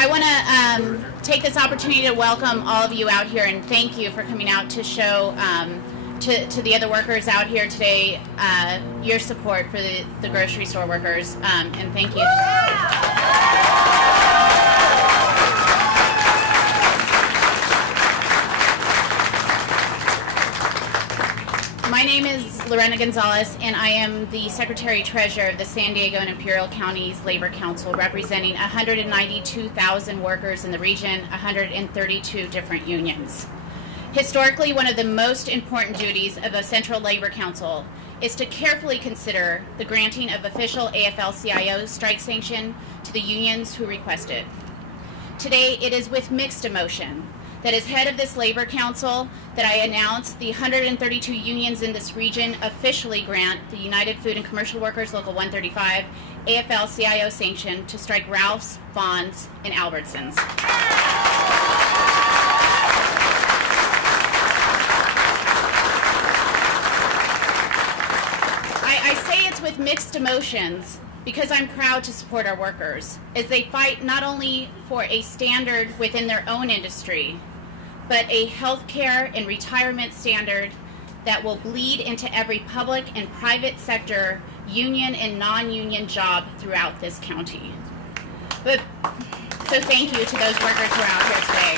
I want to take this opportunity to welcome all of you out here and thank you for coming out to show to the other workers out here today your support for the grocery store workers, and thank you. My name is Lorena Gonzalez, and I am the Secretary-Treasurer of the San Diego and Imperial Counties Labor Council, representing 192,000 workers in the region, 132 different unions. Historically, one of the most important duties of a Central Labor Council is to carefully consider the granting of official AFL-CIO strike sanction to the unions who request it. Today, it is with mixed emotion that as head of this Labor Council that I announce the 132 unions in this region officially grant the United Food and Commercial Workers Local 135 AFL-CIO sanction to strike Ralph's, Vons, and Albertsons. I say it's with mixed emotions because I'm proud to support our workers as they fight not only for a standard within their own industry, but a healthcare and retirement standard that will bleed into every public and private sector, union and non-union job throughout this county. So thank you to those workers who are out here today.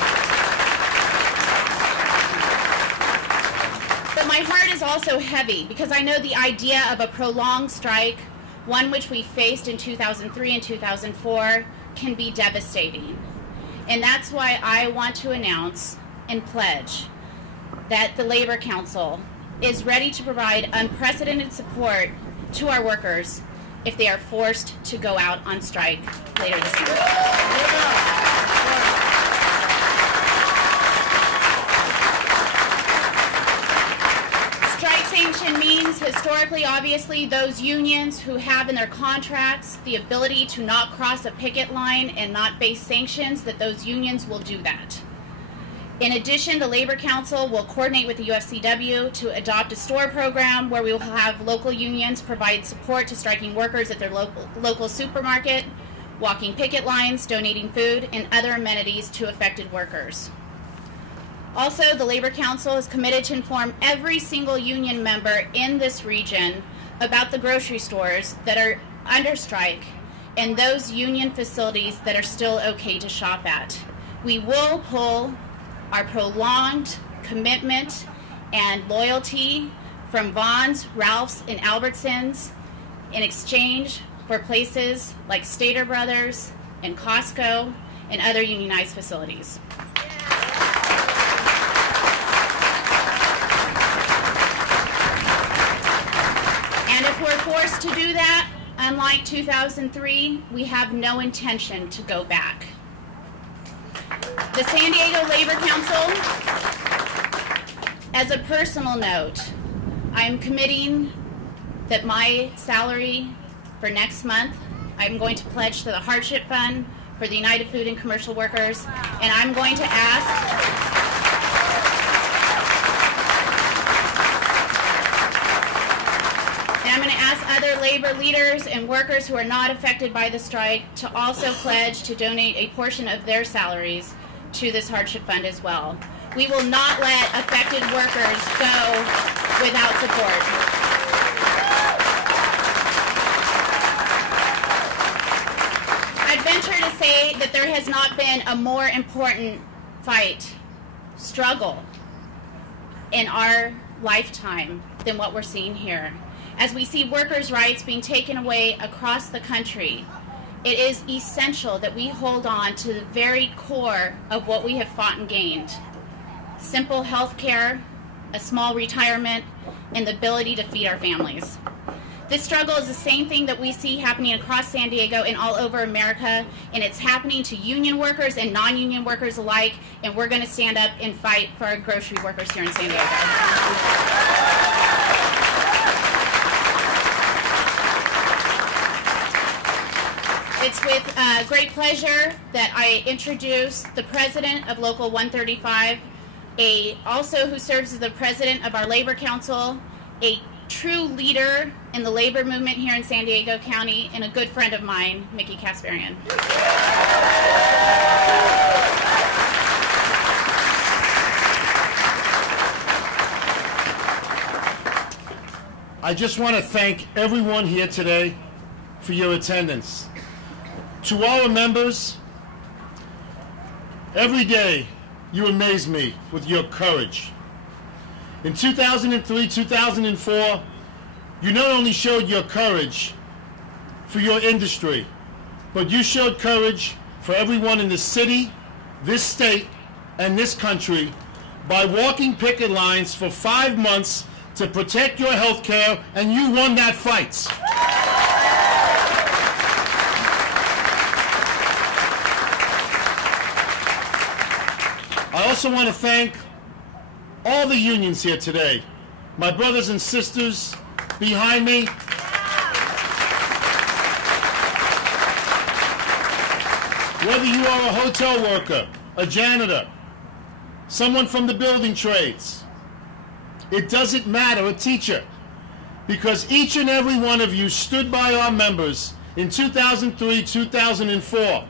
But my heart is also heavy because I know the idea of a prolonged strike, one which we faced in 2003 and 2004, can be devastating. And that's why I want to announce and pledge that the Labor Council is ready to provide unprecedented support to our workers if they are forced to go out on strike later this year. Strike sanction means, historically, obviously, those unions who have in their contracts the ability to not cross a picket line and not face sanctions, that those unions will do that. In addition, the Labor Council will coordinate with the UFCW to adopt a store program where we will have local unions provide support to striking workers at their local supermarket, walking picket lines, donating food, and other amenities to affected workers. Also, the Labor Council is committed to inform every single union member in this region about the grocery stores that are under strike and those union facilities that are still okay to shop at. We will pull our prolonged commitment and loyalty from Vons, Ralph's, and Albertsons in exchange for places like Stater Brothers and Costco and other unionized facilities. And if we're forced to do that, unlike 2003, we have no intention to go back. The San Diego Labor Council, as a personal note, I'm committing that my salary for next month, I'm going to pledge to the Hardship Fund for the United Food and Commercial Workers, and I'm going to ask other labor leaders and workers who are not affected by the strike to also pledge to donate a portion of their salaries to this hardship fund as well. We will not let affected workers go without support. I'd venture to say that there has not been a more important fight, struggle in our lifetime than what we're seeing here. As we see workers' rights being taken away across the country, it is essential that we hold on to the very core of what we have fought and gained. Simple health care, a small retirement, and the ability to feed our families. This struggle is the same thing that we see happening across San Diego and all over America, and it's happening to union workers and non-union workers alike, and we're going to stand up and fight for our grocery workers here in San Diego. It's with great pleasure that I introduce the president of Local 135, also who serves as the president of our Labor Council, a true leader in the labor movement here in San Diego County and a good friend of mine, Mickey Kasparian. I just want to thank everyone here today for your attendance. To our members, every day you amaze me with your courage. In 2003, 2004, you not only showed your courage for your industry, but you showed courage for everyone in the city, this state, and this country by walking picket lines for 5 months to protect your health care, and you won that fight. I also want to thank all the unions here today, my brothers and sisters behind me. Whether you are a hotel worker, a janitor, someone from the building trades, it doesn't matter, a teacher, because each and every one of you stood by our members in 2003, 2004.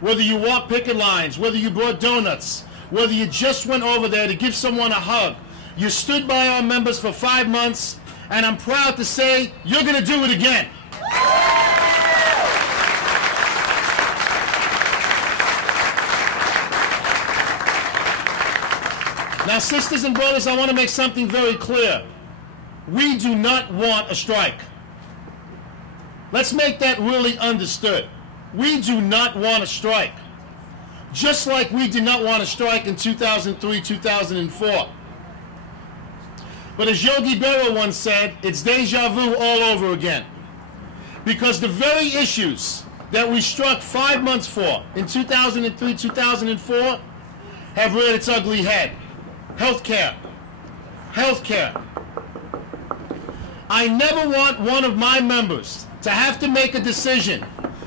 Whether you walked picket lines, whether you brought donuts, whether you just went over there to give someone a hug, you stood by our members for 5 months, and I'm proud to say you're going to do it again. Now, sisters and brothers, I want to make something very clear. We do not want a strike. Let's make that really understood. We do not want a strike. Just like we did not want a strike in 2003, 2004. But as Yogi Berra once said, it's deja vu all over again. Because the very issues that we struck 5 months for in 2003, 2004 have reared its ugly head. Healthcare. Healthcare. I never want one of my members to have to make a decision.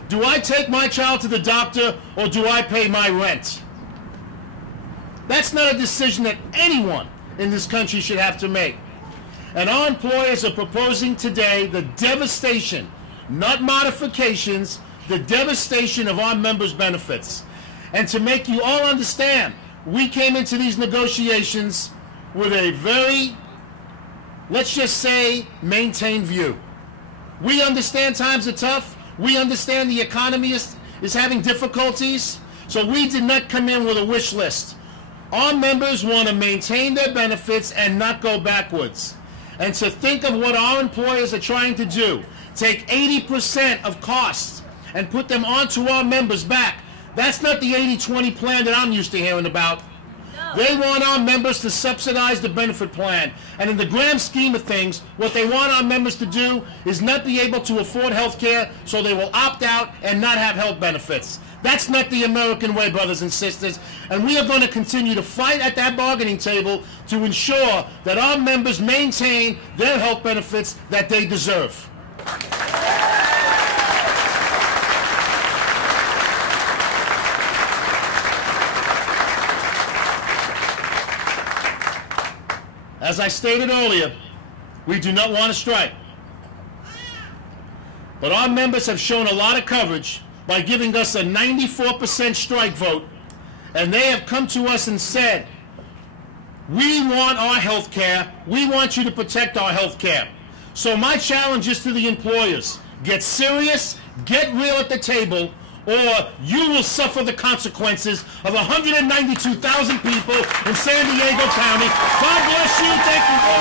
Do I take my child to the doctor or do I pay my rent? That's not a decision that anyone in this country should have to make. And our employers are proposing today the devastation, not modifications, the devastation of our members' benefits. And to make you all understand, we came into these negotiations with a very, let's just say, maintained view. We understand times are tough. We understand the economy is having difficulties. So we did not come in with a wish list. Our members want to maintain their benefits and not go backwards. And to think of what our employers are trying to do, take 80% of costs and put them onto our members' back. That's not the 80-20 plan that I'm used to hearing about. No. They want our members to subsidize the benefit plan. And in the grand scheme of things, what they want our members to do is not be able to afford health care, so they will opt out and not have health benefits. That's not the American way, brothers and sisters. And we are going to continue to fight at that bargaining table to ensure that our members maintain their health benefits that they deserve. As I stated earlier, we do not want to strike. But our members have shown a lot of courage by giving us a 94% strike vote, and they have come to us and said, we want our health care, we want you to protect our health care. So my challenge is to the employers, get serious, get real at the table, or you will suffer the consequences of 192,000 people in San Diego County. God bless you. Thank you.